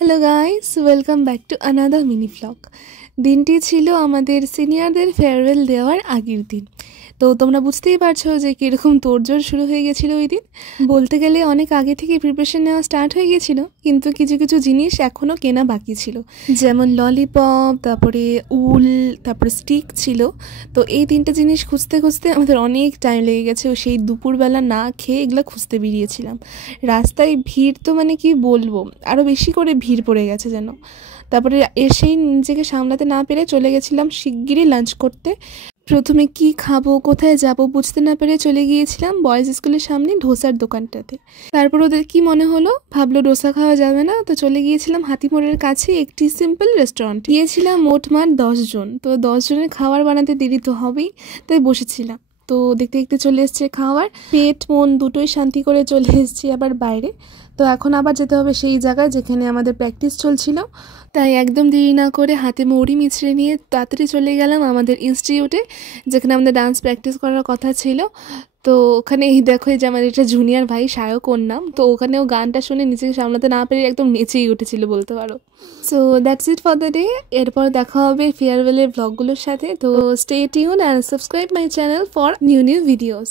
Hello guys, welcome back to another mini vlog. দিনটি ছিল আমাদের সিনিয়রদের ফেয়ারওয়েল দেওয়ার আগের দিন। তো তোমরা বুঝতেই পারছো যে কীরকম তোড়জোড় শুরু হয়ে গেছিলো ওই দিন। বলতে গেলে অনেক আগে থেকে প্রিপারেশন নেওয়া স্টার্ট হয়ে গেছিলো, কিন্তু কিছু কিছু জিনিস এখনও কেনা বাকি ছিল, যেমন ললিপপ, তারপরে উল, তারপরে স্টিক ছিল। তো এই তিনটে জিনিস খুঁজতে খুঁজতে আমাদের অনেক টাইম লেগে গেছে। ও সেই দুপুরবেলা না খেয়ে এগুলো খুঁজতে বেরিয়েছিলাম। রাস্তায় ভিড় তো মানে কি বলবো, আরও বেশি করে ভিড় পড়ে গেছে যেন। তারপরে এসেই নিজেকে সামলাতে না পেরে চলে গেছিলাম শিগগিরই লাঞ্চ করতে। প্রথমে কি খাবো, কোথায় যাব বুঝতে না পেরে চলে গিয়েছিলাম বয়েজ স্কুলের সামনে ধোসার দোকানটাতে। তারপর ওদের কি মনে হলো, ভাবলো ডোসা খাওয়া যাবে না, তো চলে গিয়েছিলাম হাতিমোড়ের কাছে একটি সিম্পল রেস্টুরেন্ট। গিয়েছিলাম মোটমাট 10 জন। তো 10 জনের খাবার বানাতে দেরি তো হবেই, তাই বসেছিলাম। তো দেখতে দেখতে চলে এসছে খাওয়ার, পেট মন দুটোই শান্তি করে চলে এসেছি আবার বাইরে। তো এখন আবার যেতে হবে সেই জায়গায় যেখানে আমাদের প্র্যাকটিস চলছিল। তাই একদম দেরি না করে হাতে মৌরি মিছড়ে নিয়ে তাড়াতাড়ি চলে গেলাম আমাদের ইনস্টিটিউটে, যেখানে আমাদের ডান্স প্র্যাকটিস করার কথা ছিল। তো ওখানে এই দেখো, এই যে আমাদের একটা জুনিয়র ভাই সায়ক ওর নাম, তো ওখানেও গানটা শুনে নিজেকে সামলাতে না পেরে একদম নেচেই উঠেছিল বলতে পারো। So that's it for the day. এরপর দেখা হবে ফেয়ারওয়েলের ব্লগগুলোর সাথে। তো stay tune and subscribe my channel for new videos.